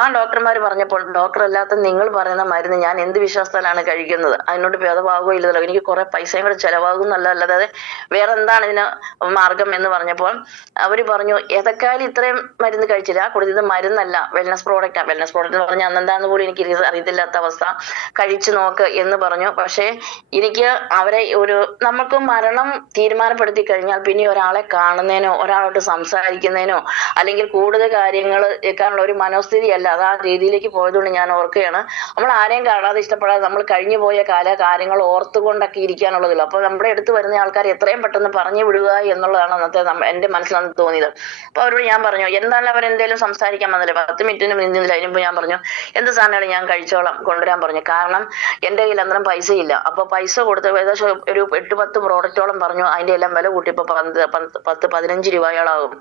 ആ ഡോക്ടർമാർ പറഞ്ഞപ്പോൾ, ഡോക്ടർ അല്ലാത്ത നിങ്ങൾ പറയുന്ന മരുന്ന് ഞാൻ എന്ത് വിശ്വാസത്തിലാണ് കഴിക്കുന്നത്, അതിനോട് ഭേദമാകുമോ ഇല്ലല്ലോ, എനിക്ക് കുറെ പൈസയും കൂടെ ചെലവാകും എന്നല്ലാതെ വേറെ എന്താണ് ഇതിന് മാർഗം എന്ന് പറഞ്ഞപ്പോൾ അവര് പറഞ്ഞു, ഏതൊക്കെയാലും ഇത്രയും മരുന്ന് കഴിച്ചില്ല, കൊടുത്തത് മരുന്നല്ല, വെൽനസ് പ്രോഡക്റ്റാണ്. വെൽനസ് പ്രോഡക്റ്റ് എന്ന് പറഞ്ഞാൽ അന്നെന്താന്ന് പോലും എനിക്ക് അറിയത്തില്ലാത്ത അവസ്ഥ. കഴിച്ചു നോക്ക് എന്ന് പറഞ്ഞു. പക്ഷേ എനിക്ക് അവരെ നമുക്ക് മരണം തീരുമാനപ്പെടുത്തി കഴിഞ്ഞാൽ പിന്നെ ഒരാളെ കാണുന്നതിനോ ഒരാളോട്ട് സംസാരിക്കുന്നതിനോ അല്ലെങ്കിൽ കൂടുതൽ കാര്യങ്ങൾ കേൾക്കാനുള്ള ഒരു മനോസ്ഥിതിയല്ല. അത് ആ രീതിയിലേക്ക് പോയതുകൊണ്ട് ഞാൻ ഓർക്കുകയാണ്, നമ്മൾ ആരെയും കാണാതെ ഇഷ്ടപ്പെടാതെ നമ്മൾ കഴിഞ്ഞു പോയ കാര്യങ്ങൾ ഓർത്തുകൊണ്ടൊക്കെ ഇരിക്കാനുള്ളതില്ല. അപ്പോൾ നമ്മുടെ അടുത്ത് വരുന്ന ആൾക്കാർ എത്രയും പെട്ടെന്ന് പറഞ്ഞു വിടുക എന്നുള്ളതാണ് അന്നത്തെ എന്റെ മനസ്സിലാണ് തോന്നിയത്. അപ്പൊ അവരോട് ഞാൻ പറഞ്ഞു, എന്തായാലും അവരെന്തേലും സംസാരിക്കാൻ വന്നില്ല, 10 മിനിറ്റിന് മുന്നിൽ. അതിനുമ്പോൾ ഞാൻ പറഞ്ഞു, എന്ത് സാധനമാണ് ഞാൻ കഴിച്ചോളാം, കൊണ്ടുവരാൻ പറഞ്ഞു. കാരണം എന്റെ കയ്യിൽ അന്നേരം പൈസ ഇല്ല. അപ്പൊ പൈസ കൊടുത്ത് ഏകദേശം ഒരു 8-10 പ്രോഡക്റ്റോളം പറഞ്ഞു. അതിന്റെ എല്ലാം വില കൂട്ടി ഇപ്പൊ 10-15 രൂപയോളാകും.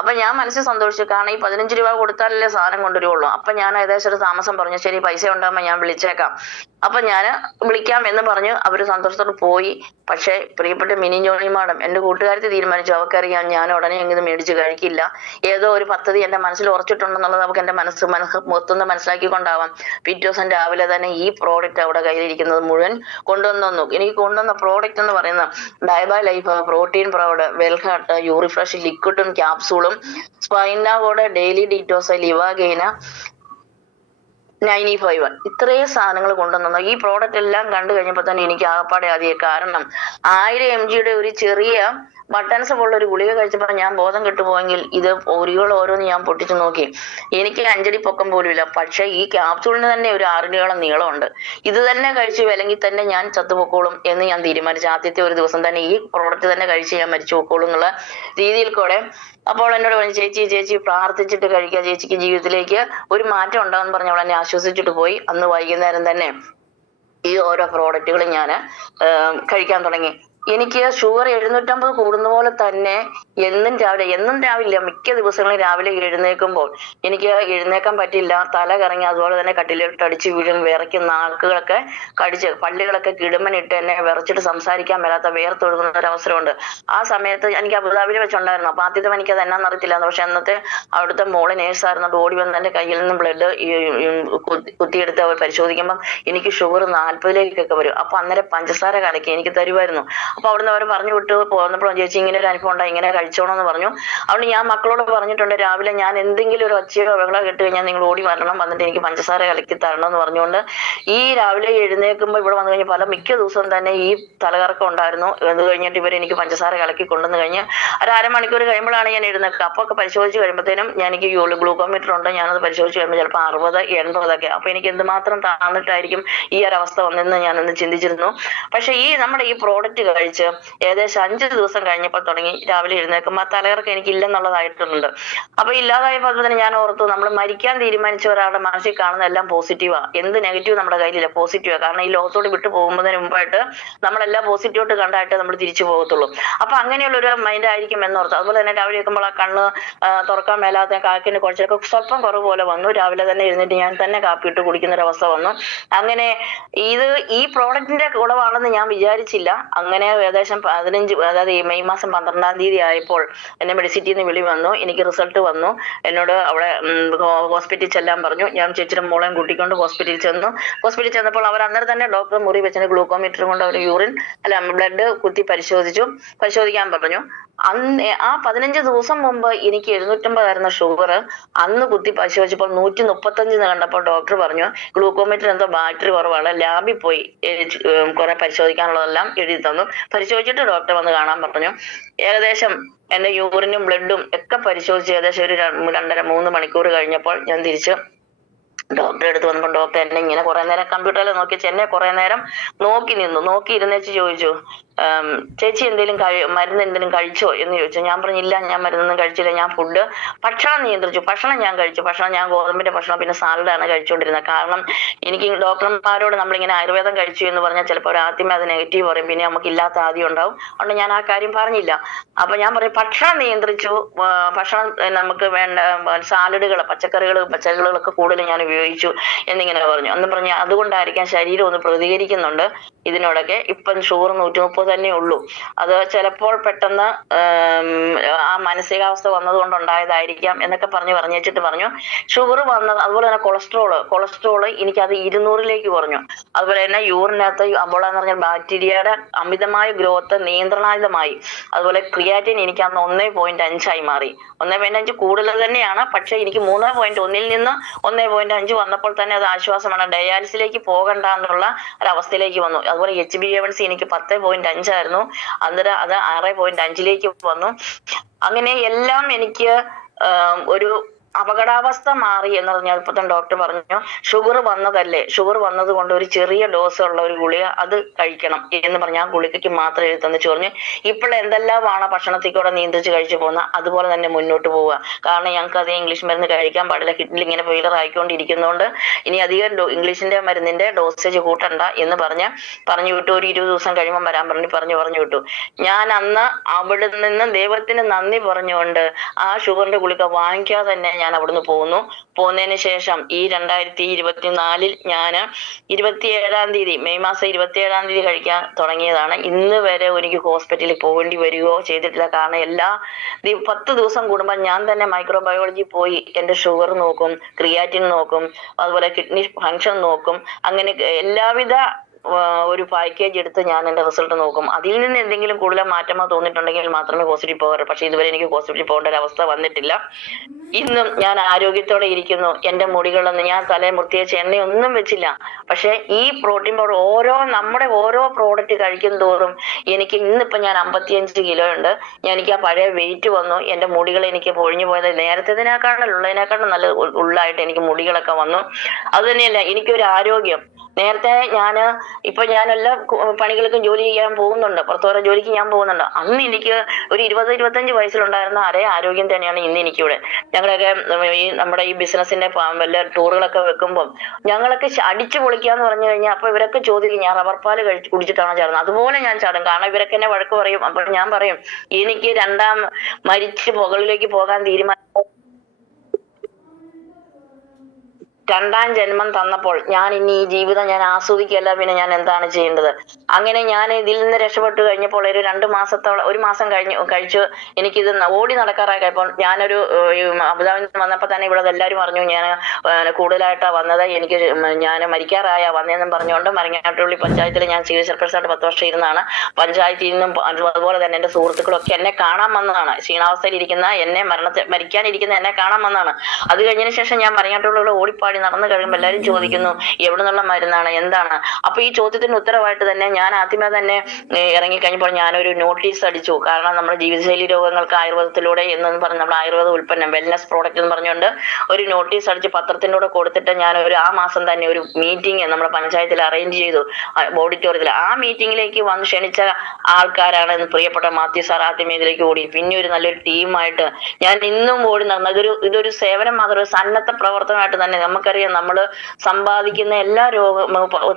അപ്പൊ ഞാൻ മനസ്സിൽ സന്തോഷിച്ചു. കാരണം ഈ 15 രൂപ കൊടുത്താലല്ലേ സാധനം കൊണ്ടുവരുള്ളൂ. അപ്പൊ ഞാൻ ഏകദേശം ഒരു താമസം പറഞ്ഞു, ശരി പൈസ ഉണ്ടാകുമ്പോൾ ഞാൻ വിളിച്ചേക്കാം. അപ്പൊ ഞാൻ വിളിക്കാം എന്ന് പറഞ്ഞ് അവര് സന്തോഷത്തോട് പോയി. പക്ഷെ പ്രിയപ്പെട്ട മിനി ജോണി മാഡം എന്റെ കൂട്ടുകാരത്തി തീരുമാനിച്ചു, അവർക്കറിയാം ഞാൻ ഉടനെ എങ്കിലും മേടിച്ച് കഴിക്കില്ല, ഏതോ ഒരു പദ്ധതി എന്റെ മനസ്സിൽ ഉറച്ചിട്ടുണ്ടെന്നുള്ളത് നമുക്ക് എന്റെ മനസ്സ് മൊത്തം മനസ്സിലാക്കിക്കൊണ്ടാവാം. പിറ്റേ ദിവസം രാവിലെ തന്നെ ഈ പ്രോഡക്റ്റ് അവിടെ കയ്യിലിരിക്കുന്നത് മുഴുവൻ കൊണ്ടുവന്നു. എനിക്ക് കൊണ്ടുവന്ന പ്രോഡക്റ്റ് എന്ന് പറയുന്നത് ഡയബ ലൈഫ് പ്രോട്ടീൻ പൗഡർ, വെൽഹാർട്ട്, യൂറിഫ്രഷ് ലിക്വിഡും ക്യാപ്സൂളും, സ്പൈനാവോടെ ഡെയിലി ഡീറ്റോസ്, ലിവാഗെയിന 95, ഇത്രയും സാധനങ്ങൾ കൊണ്ടുവന്നു. ഈ പ്രോഡക്റ്റ് എല്ലാം കണ്ടു കഴിഞ്ഞപ്പോൾ തന്നെ എനിക്ക് ആകപ്പാടെ ആദ്യം, കാരണം 1000 mg ഒരു ചെറിയ ബട്ടൺസ് ഉള്ള ഒരു ഗുളിക കഴിച്ചപ്പോൾ ഞാൻ ബോധം കെട്ടുപോയെങ്കിൽ ഇത് പൊരികൾ ഓരോന്ന് ഞാൻ പൊട്ടിച്ചു നോക്കി. എനിക്ക് 5 അടി പൊക്കം പോലും ഇല്ല. പക്ഷെ ഈ ക്യാപ്സൂളിന് തന്നെ ഒരു 6 അടിയോളം നീളമുണ്ട്. ഇത് തന്നെ കഴിച്ച് വിലങ്ങി തന്നെ ഞാൻ ചത്തുപൊക്കോളും എന്ന് ഞാൻ തീരുമാനിച്ചു. ആദ്യത്തെ ഒരു ദിവസം തന്നെ ഈ പ്രോഡക്റ്റ് തന്നെ കഴിച്ച് ഞാൻ മരിച്ചു പൊക്കോളും എന്നുള്ള രീതിയിൽ കൂടെ. അപ്പോൾ എന്നോട് പറഞ്ഞു, ചേച്ചി പ്രാർത്ഥിച്ചിട്ട് കഴിക്കുക, ചേച്ചിക്ക് ജീവിതത്തിലേക്ക് ഒരു മാറ്റം ഉണ്ടാകുമെന്ന് പറഞ്ഞ് അവൾ എന്നെ ആശ്വസിച്ചിട്ട് പോയി. അന്ന് വൈകുന്നേരം തന്നെ ഈ ഓരോ പ്രോഡക്റ്റുകളും ഞാൻ കഴിക്കാൻ തുടങ്ങി. എനിക്ക് ഷുഗർ 750 കൂടുന്ന പോലെ തന്നെ എന്നും രാവിലെ മിക്ക ദിവസങ്ങളും രാവിലെ എഴുന്നേൽക്കുമ്പോൾ എനിക്ക് എഴുന്നേക്കാൻ പറ്റില്ല, തല കറങ്ങി, അതുപോലെ തന്നെ കട്ടിലോട്ട് അടിച്ച് വീഴും, വിറയ്ക്കും, നാക്കുകളൊക്കെ കടിച്ച് പല്ലുകളൊക്കെ കിടുമനിട്ട് എന്നെ വിറച്ചിട്ട് സംസാരിക്കാൻ മേലാത്ത വേർത്തൊഴുകുന്ന ഒരു അവസരമുണ്ട്. ആ സമയത്ത് എനിക്ക് അബുദാബിയിൽ വെച്ചുണ്ടായിരുന്നു. അപ്പൊ ആദ്യത്തെ എനിക്കത് എന്നാന്ന് അറിയത്തില്ലായിരുന്നു. പക്ഷെ അന്നത്തെ അവിടുത്തെ മോള് നേഴ്സായിരുന്നു, ഓടി വന്ന് എന്റെ കയ്യിൽ നിന്നും ബ്ലഡ് കുത്തിയെടുത്ത് അവർ പരിശോധിക്കുമ്പോൾ എനിക്ക് ഷുഗർ 40-ലേക്കൊക്കെ വരും. അപ്പൊ അന്നേരം പഞ്ചസാര കലക്കി എനിക്ക് തരുമായിരുന്നു. അപ്പൊ അവിടുന്ന് അവർ പറഞ്ഞു വിട്ടു പോന്നപ്പോഴും ചേച്ചി ഇങ്ങനെ ഒരു അനുഭവം ഉണ്ടായി, ഇങ്ങനെ കഴിച്ചോണമെന്ന് പറഞ്ഞു. അതുകൊണ്ട് ഞാൻ മക്കളോട് പറഞ്ഞിട്ടുണ്ട്, രാവിലെ ഞാൻ എന്തെങ്കിലും ഒരു ഒച്ചയോ ബഹളോ കേട്ട് കഴിഞ്ഞാൽ നിങ്ങൾ ഓടി വരണം, വന്നിട്ട് എനിക്ക് പഞ്ചസാര കലക്കി തരണം എന്ന് പറഞ്ഞുകൊണ്ട് ഈ രാവിലെ എഴുന്നേൽക്കുമ്പോൾ ഇവിടെ വന്നു കഴിഞ്ഞാൽ മിക്ക ദിവസവും തന്നെ ഈ തലകറക്കം ഉണ്ടായിരുന്നു. അത് കഴിഞ്ഞിട്ട് ഇവർ എനിക്ക് പഞ്ചസാര കലക്കി കൊണ്ടുവന്ന് കഴിഞ്ഞ് ഒരു അരമണിക്കൂർ കഴിയുമ്പോഴാണ് ഞാൻ എഴുന്നേൽക്കുക. അപ്പൊ ഒക്കെ പരിശോധിച്ച് കഴിയുമ്പോഴത്തേനും എനിക്ക് ഗ്ലൂക്കോമീറ്റർ ഉണ്ട്, ഞാനത് പരിശോധിച്ച് കഴിയുമ്പോൾ ചിലപ്പോൾ 60-80 അപ്പൊ എനിക്ക് എന്തുമാത്രം താന്നിട്ടായിരിക്കും ഈ ഒരു അവസ്ഥ വന്നെന്ന് ഞാനൊന്ന് ചിന്തിച്ചിരുന്നു. പക്ഷെ നമ്മുടെ ഈ പ്രോഡക്റ്റ് കഴിച്ച് ഏകദേശം 5 ദിവസം കഴിഞ്ഞപ്പോൾ തുടങ്ങി രാവിലെ എഴുന്നേൽക്കുമ്പോൾ ആ തലകറക്കം എനിക്ക് ഇല്ലെന്നുള്ളതായിട്ടുണ്ട്. അപ്പൊ ഇല്ലാതായപ്പോൾ തന്നെ ഞാൻ ഓർത്തു, നമ്മൾ മരിക്കാൻ തീരുമാനിച്ച ഒരാളുടെ മനസ്സിൽ കാണുന്ന എല്ലാം പോസിറ്റീവാ, എന്ത് നെഗറ്റീവ് നമ്മുടെ കയ്യിലില്ല, പോസിറ്റീവാ. കാരണം ഈ ലോകത്തോട് വിട്ടു പോകുന്നതിന് മുമ്പായിട്ട് നമ്മളെല്ലാം പോസിറ്റീവായിട്ട് കണ്ടായിട്ട് നമ്മൾ തിരിച്ചു പോകത്തുള്ളൂ. അപ്പൊ അങ്ങനെയുള്ള ഒരു മൈൻഡ് ആയിരിക്കും എന്നോർത്തു. അതുപോലെ തന്നെ രാവിലെ വെക്കുമ്പോൾ ആ കണ്ണ് തുറക്കാൻ മേലാത്ത കാക്കിന് കുറച്ചൊക്കെ സ്വല്പം കുറവ് പോലെ വന്നു. രാവിലെ തന്നെ എഴുന്നേറ്റ് ഞാൻ തന്നെ കാപ്പി ഇട്ട് കുടിക്കുന്ന ഒരു അവസ്ഥ വന്നു. അങ്ങനെ ഈ പ്രോഡക്റ്റിന്റെ കുറവാണെന്ന് ഞാൻ വിചാരിച്ചില്ല. അങ്ങനെ ഏകദേശം 15, അതായത് ഈ മെയ് മാസം 12-ാം തീയതി ആയപ്പോൾ എന്നെ മെഡിസിറ്റിയിൽ നിന്ന് വിളി വന്നു, എനിക്ക് റിസൾട്ട് വന്നു. എന്നോട് അവിടെ ഹോസ്പിറ്റലിൽ ചെല്ലാൻ പറഞ്ഞു. ഞാൻ ചേച്ചിയുടെ മോളെയും കൂട്ടിക്കൊണ്ട് ഹോസ്പിറ്റലിൽ ചെന്നു. ഹോസ്പിറ്റലിൽ ചെന്നപ്പോൾ അവർ അന്നേരം തന്നെ ഡോക്ടർ മുറി വെച്ചിട്ട് ഗ്ലൂക്കോമീറ്റർ കൊണ്ട് അവർ ബ്ലഡ് കുത്തി പരിശോധിക്കാൻ പറഞ്ഞു. ആ 15 ദിവസം മുമ്പ് എനിക്ക് 750 ആയിരുന്ന ഷുഗർ അന്ന് കുത്തി പരിശോധിച്ചപ്പോൾ 135 കണ്ടപ്പോൾ ഡോക്ടർ പറഞ്ഞു ഗ്ലൂക്കോമീറ്റർ എന്തോ ബാറ്ററി കുറവാണ്, ലാബിൽ പോയി കുറെ പരിശോധിക്കാനുള്ളതെല്ലാം എഴുതി തന്നു. പരിശോധിച്ചിട്ട് ഡോക്ടറെ വന്ന് കാണാൻ പറഞ്ഞു. ഏകദേശം എന്റെ യൂറിനും ബ്ലഡും ഒക്കെ പരിശോധിച്ച് ഏകദേശം ഒരു 2.5-3 മണിക്കൂർ കഴിഞ്ഞപ്പോൾ ഞാൻ തിരിച്ച് ഡോക്ടറെ അടുത്ത് വന്നപ്പോൾ ഡോക്ടർ എന്നെ ഇങ്ങനെ കുറെ നേരം കമ്പ്യൂട്ടറിൽ നോക്കിച്ച് എന്നെ കുറെ നേരം നോക്കി ഇരുന്നേച്ച് ചോദിച്ചു, ചേച്ചി എന്തെങ്കിലും മരുന്ന് എന്തെങ്കിലും കഴിച്ചോ എന്ന് ചോദിച്ചു. ഞാൻ പറഞ്ഞില്ല, ഞാൻ മരുന്നൊന്നും കഴിച്ചില്ല, ഞാൻ ഭക്ഷണം നിയന്ത്രിച്ചു. ഭക്ഷണം ഞാൻ കഴിച്ചു. ഞാൻ ഗോതമ്പിന്റെ ഭക്ഷണം പിന്നെ സാലഡാണ് കഴിച്ചുകൊണ്ടിരുന്നത്. കാരണം എനിക്ക് ഡോക്ടർമാരോട് നമ്മളിങ്ങനെ ആയുർവേദം കഴിച്ചു എന്ന് പറഞ്ഞാൽ ചിലപ്പോൾ ആദ്യമേ അത് നെഗറ്റീവ് പറയും, പിന്നെ നമുക്ക് ഇല്ലാത്ത ആദ്യം ഉണ്ടാവും. അതുകൊണ്ട് ഞാൻ ആ കാര്യം പറഞ്ഞില്ല. അപ്പൊ ഞാൻ പറയും ഭക്ഷണം നിയന്ത്രിച്ചു, ഭക്ഷണം നമുക്ക് വേണ്ട സാലഡുകൾ, പച്ചക്കറികളൊക്കെ കൂടുതൽ ഞാൻ ഉപയോഗിച്ചു എന്നിങ്ങനെ പറഞ്ഞു. അന്ന് പറഞ്ഞ അതുകൊണ്ടായിരിക്കാം ശരീരം ഒന്ന് പ്രതികരിക്കുന്നുണ്ട് ഇതിനോടൊക്കെ. ഇപ്പം ഷുഗർ 130 തന്നെ ഉള്ളൂ. അത് ചിലപ്പോൾ പെട്ടെന്ന് ആ മാനസികാവസ്ഥ വന്നതുകൊണ്ടുണ്ടായതായിരിക്കാം എന്നൊക്കെ പറഞ്ഞു വെച്ചിട്ട് പറഞ്ഞു ഷുഗർ വന്നത്. അതുപോലെ തന്നെ കൊളസ്ട്രോള് എനിക്കത് 200-ലേക്ക് കുറഞ്ഞു. അതുപോലെ തന്നെ യൂറിനകത്ത് അബോള എന്ന് പറഞ്ഞ ബാക്ടീരിയയുടെ അമിതമായ ഗ്രോത്ത് നിയന്ത്രണാതീതമായി. അതുപോലെ ക്രിയാറ്റിൻ എനിക്ക് അന്ന് 1.5 ആയി മാറി. 1.5 കൂടുതൽ തന്നെയാണ്, പക്ഷെ എനിക്ക് 3.1-ൽ നിന്ന് 1.5 വന്നപ്പോൾ തന്നെ അത് ആശ്വാസമാണ്. ഡയാലിസിലേക്ക് പോകണ്ട എന്നുള്ള ഒരവസ്ഥയിലേക്ക് വന്നു. അതുപോലെ HbA1c എനിക്ക് 10.5 ആയിരുന്നു, അന്നേരം അത് 6.5-ലേക്ക് വന്നു. അങ്ങനെ എല്ലാം എനിക്ക് ഒരു അപകടാവസ്ഥ മാറി എന്ന് പറഞ്ഞാൽ ഇപ്പൊ തന്നെ ഡോക്ടർ പറഞ്ഞു ഷുഗർ വന്നതല്ലേ, ഷുഗർ വന്നത് കൊണ്ട് ഒരു ചെറിയ ഡോസ് ഉള്ള ഒരു ഗുളിക അത് കഴിക്കണം എന്ന് പറഞ്ഞ് ആ ഗുളികയ്ക്ക് മാത്രം എഴുതി തന്നിച്ച് പറഞ്ഞു ഇപ്പോൾ എന്തെല്ലാമാണ് ഭക്ഷണത്തിൽ കൂടെ നിയന്ത്രിച്ച് കഴിച്ചു പോകുന്ന അതുപോലെ തന്നെ മുന്നോട്ട് പോവുക. കാരണം ഞങ്ങൾക്ക് അധികം ഇംഗ്ലീഷ് മരുന്ന് കഴിക്കാൻ പാടില്ല, കിഡ്നിൽ ഇങ്ങനെ ഫെയിലർ ആയിക്കൊണ്ടിരിക്കുന്നതുകൊണ്ട് ഇനി അധികം ഇംഗ്ലീഷിന്റെ മരുന്നിന്റെ ഡോസേജ് കൂട്ടണ്ട എന്ന് പറഞ്ഞു വിട്ടു. ഒരു 20 ദിവസം കഴിയുമ്പോൾ വരാൻ പറഞ്ഞു വിട്ടു. ഞാൻ അന്ന് അവിടെ നിന്ന് ദൈവത്തിന് നന്ദി പറഞ്ഞുകൊണ്ട് ആ ഷുഗറിന്റെ ഗുളിക വാങ്ങിക്കാതെ തന്നെ ഞാൻ അവിടുന്ന് പോന്നതിന് ശേഷം ഈ 2024-ൽ ഞാൻ 27-ാം തീയതി മെയ് മാസം 27-ാം തീയതി കഴിക്കാൻ തുടങ്ങിയതാണ്. ഇന്ന് വരെ എനിക്ക് ഹോസ്പിറ്റലിൽ പോകേണ്ടി വരികയോ ചെയ്തിട്ടില്ല. കാരണം 10 ദിവസം കൂടുമ്പോൾ ഞാൻ തന്നെ മൈക്രോബയോളജി പോയി എന്റെ ഷുഗർ നോക്കും, ക്രിയാറ്റിൻ നോക്കും, അതുപോലെ കിഡ്നി ഫങ്ഷൻ നോക്കും. അങ്ങനെ എല്ലാവിധ ഒരു പാക്കേജ് എടുത്ത് ഞാൻ എന്റെ റിസൾട്ട് നോക്കും. അതിൽ നിന്ന് എന്തെങ്കിലും കൂടുതൽ മാറ്റമോ തോന്നിയിട്ടുണ്ടെങ്കിൽ മാത്രമേ ഹോസ്പിറ്റലിൽ പോകാറുള്ളൂ. പക്ഷെ ഇതുവരെ എനിക്ക് ഹോസ്പിറ്റലിൽ പോകേണ്ട ഒരു അവസ്ഥ വന്നിട്ടില്ല. ഇന്നും ഞാൻ ആരോഗ്യത്തോടെ ഇരിക്കുന്നു. എന്റെ മുടികളൊന്നും ഞാൻ തലയിൽ മുത്തിയേച്ച് എണ്ണയൊന്നും വെച്ചില്ല. പക്ഷെ ഈ പ്രോട്ടീൻ പൗഡർ നമ്മുടെ ഓരോ പ്രോഡക്റ്റ് കഴിക്കും തോറും എനിക്ക് ഇന്നിപ്പം ഞാൻ 55 കിലോ ഉണ്ട്. എനിക്ക് ആ പഴയ വെയിറ്റ് വന്നു. എന്റെ മുടികൾ എനിക്ക് പൊഴിഞ്ഞു പോയത് ഉള്ളതിനേക്കാളും നല്ല ഉള്ളായിട്ട് എനിക്ക് മുടികളൊക്കെ വന്നു. അത് തന്നെയല്ല എനിക്കൊരു ആരോഗ്യം. നേരത്തെ ഞാൻ എല്ലാ പണികൾക്കും ജോലി ചെയ്യാൻ പോകുന്നുണ്ട്, പുറത്തോടെ ജോലിക്ക് ഞാൻ പോകുന്നുണ്ട്. അന്ന് എനിക്ക് ഒരു 20-25 വയസ്സിലുണ്ടായിരുന്ന അതേ ആരോഗ്യം തന്നെയാണ് ഇന്ന് എനിക്കിവിടെ. ഞങ്ങൾ ഞങ്ങളൊക്കെ ഈ നമ്മുടെ ഈ ബിസിനസിന്റെ വല്ല ടൂറുകളൊക്കെ വെക്കുമ്പോൾ ഞങ്ങളൊക്കെ അടിച്ചു പൊളിക്കാന്ന് പറഞ്ഞു കഴിഞ്ഞാൽ അപ്പൊ ഇവരൊക്കെ ചോദിക്കും ഞാൻ റബ്ബർ പാല് കുടിച്ചിട്ടാണോ ചാടുന്നത്. അതുപോലെ ഞാൻ ചാടും. കാരണം ഇവരൊക്കെ എന്നെ വഴക്ക് പറയും. അപ്പോൾ ഞാൻ പറയും എനിക്ക് മരിച്ച് മുകളിലേക്ക് പോകാൻ രണ്ടാം ജന്മം തന്നപ്പോൾ ഞാൻ ഇനി ഈ ജീവിതം ഞാൻ ആസ്വദിക്കല്ല, പിന്നെ ഞാൻ എന്താണ് ചെയ്യേണ്ടത്? അങ്ങനെ ഞാൻ ഇതിൽ നിന്ന് രക്ഷപ്പെട്ടു കഴിഞ്ഞപ്പോൾ ഒരു 2 മാസത്തോളം, 1 മാസം കഴിച്ചു എനിക്കിത് ഓടി നടക്കാറായി കഴിഞ്ഞപ്പോൾ ഞാനൊരു അബുദാബിയിൽ നിന്ന് വന്നപ്പോൾ തന്നെ ഇവിടെ എല്ലാവരും പറഞ്ഞു ഞാൻ കൂടുതലായിട്ടാ വന്നത്, എനിക്ക് ഞാൻ മരിക്കാറായ വന്നതെന്നും പറഞ്ഞുകൊണ്ട് മരങ്ങാട്ടുപള്ളി പഞ്ചായത്തിൽ ഞാൻ ചീഫ് ചെയർപേഴ്സണായിട്ട് 10 വർഷം ഇരുന്നാണ്. പഞ്ചായത്തിൽ നിന്നും അതുപോലെ തന്നെ എൻ്റെ സുഹൃത്തുക്കളൊക്കെ എന്നെ കാണാൻ വന്നതാണ്. ക്ഷീണാവസ്ഥയിൽ ഇരിക്കുന്ന എന്നെ മരിക്കാനിരിക്കുന്ന എന്നെ കാണാൻ വന്നതാണ്. അത് കഴിഞ്ഞതിന് ശേഷം ഞാൻ മരങ്ങാട്ടുപള്ളിയോട് ഓടിപ്പാടി നടന്നു കഴിയുമ്പോൾ എല്ലാവരും ചോദിക്കുന്നു എവിടെ നിന്നുള്ള മരുന്നാണ്, എന്താണ്? അപ്പൊ ഈ ചോദ്യത്തിന് ഉത്തരവായിട്ട് തന്നെ ഞാൻ ആദ്യമേ തന്നെ ഇറങ്ങിക്കഴിഞ്ഞപ്പോൾ ഞാനൊരു നോട്ടീസ് അടിച്ചു. കാരണം നമ്മുടെ ജീവിതശൈലി രോഗങ്ങൾക്ക് ആയുർവേദത്തിലൂടെ എന്നു പറഞ്ഞ് നമ്മുടെ ആയുർവേദ ഉൽപ്പന്നം വെൽനസ് പ്രോഡക്റ്റ് എന്ന് പറഞ്ഞുകൊണ്ട് ഒരു നോട്ടീസ് അടിച്ച് പത്രത്തിലൂടെ കൊടുത്തിട്ട് ഞാൻ ആ മാസം തന്നെ ഒരു മീറ്റിംഗ് നമ്മുടെ പഞ്ചായത്തിൽ അറേഞ്ച് ചെയ്തു, ഓഡിറ്റോറിയത്തിൽ. ആ മീറ്റിംഗിലേക്ക് വന്ന് ക്ഷണിച്ച ആൾക്കാരാണ് പ്രിയപ്പെട്ട മാത്യു സാർ. ആദ്യമേ ഇതിലേക്ക് ഓടി, പിന്നെ ഒരു നല്ലൊരു ടീമായിട്ട് ഞാൻ ഇന്നും ഓടി നടന്നു. ഇതൊരു സേവനം മാത്രം, ഒരു സന്നദ്ധ പ്രവർത്തനമായിട്ട് തന്നെ. നമുക്കറിയാം നമ്മൾ സമ്പാദിക്കുന്ന എല്ലാ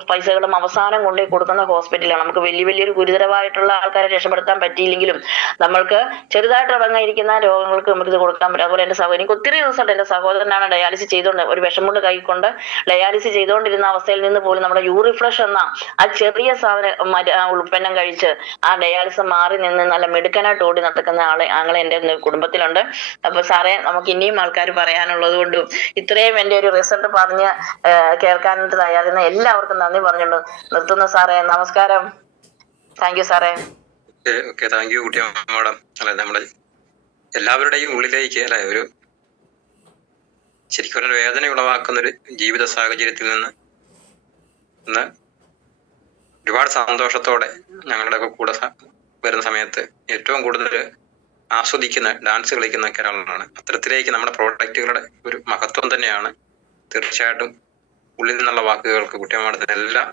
പൈസകളും അവസാനം കൊണ്ടുപോയി കൊടുക്കുന്ന ഹോസ്പിറ്റലാണ്. നമുക്ക് വലിയൊരു ഗുരുതരമായിട്ടുള്ള ആൾക്കാരെ രക്ഷപ്പെടുത്താൻ പറ്റിയില്ലെങ്കിലും നമ്മൾക്ക് ചെറുതായിട്ട് ഇറങ്ങിയിരിക്കുന്ന രോഗങ്ങൾക്ക് നമുക്ക് ഇത് കൊടുക്കാൻ പറ്റും. അതുപോലെ എൻ്റെ എനിക്ക് ഒത്തിരി ദിവസമായിട്ട് എൻ്റെ സഹോദരനാണ് ഡയാലിസിസ് ചെയ്തുകൊണ്ട് ഒരു വിഷമുണ്ട് കൈക്കൊണ്ട് ഡയാലിസിസ് ചെയ്തുകൊണ്ടിരുന്ന അവസ്ഥയിൽ നിന്ന് പോലും നമ്മുടെ യൂറിഫ്ലഷ് എന്ന ആ ചെറിയ ഉൽപ്പന്നം കഴിച്ച് ആ ഡയാലിസിസ് മാറി നിന്ന് നല്ല മിടുക്കനായിട്ട് ഓടി നടക്കുന്ന ആങ്ങളെ എൻ്റെ കുടുംബത്തിലുണ്ട്. അപ്പൊ സാറേ, നമുക്ക് ഇനിയും ആൾക്കാർ പറയാനുള്ളത് കൊണ്ടും ഇത്രയും എൻ്റെ ഒരു റിസൾട്ട് പറഞ്ഞ് കേൾക്കാനായിട്ട് തയ്യാറുന്ന എല്ലാവർക്കും നന്ദി പറഞ്ഞുകൊണ്ട് നിർത്തുന്നു സാറേ. നമസ്കാരം. താങ്ക് യു സാറേ. താങ്ക് യു കുട്ടി മാഡം. അല്ലെ, നമ്മുടെ എല്ലാവരുടെയും ഉള്ളിലേക്ക് അല്ലെ ഒരു ശരിക്കും ഒരു വേദന ഉളവാക്കുന്ന ഒരു ജീവിത സാഹചര്യത്തിൽ നിന്ന് ഒരുപാട് സന്തോഷത്തോടെ ഞങ്ങളുടെ ഒക്കെ കൂടെ വരുന്ന സമയത്ത് ഏറ്റവും കൂടുതൽ ആസ്വദിക്കുന്ന ഡാൻസ് കളിക്കുന്ന ഒരാളാണ്. അത്തരത്തിലേക്ക് നമ്മുടെ പ്രോഡക്റ്റുകളുടെ ഒരു മഹത്വം തന്നെയാണ്. തീർച്ചയായിട്ടും ഉള്ളിൽ നിന്നുള്ള വാക്കുകൾക്ക് കുട്ടിയമ്മയുടെ എല്ലാം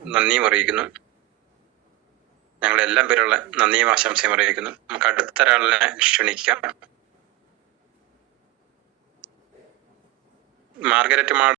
നന്ദിയും അറിയിക്കുന്നു. ഞങ്ങളെല്ലാം പേരുള്ള നന്ദിയും ആശംസയും അറിയിക്കുന്നു. നമുക്ക് അടുത്ത ഒരാളിനെ ക്ഷണിക്കാം. Margaret madam.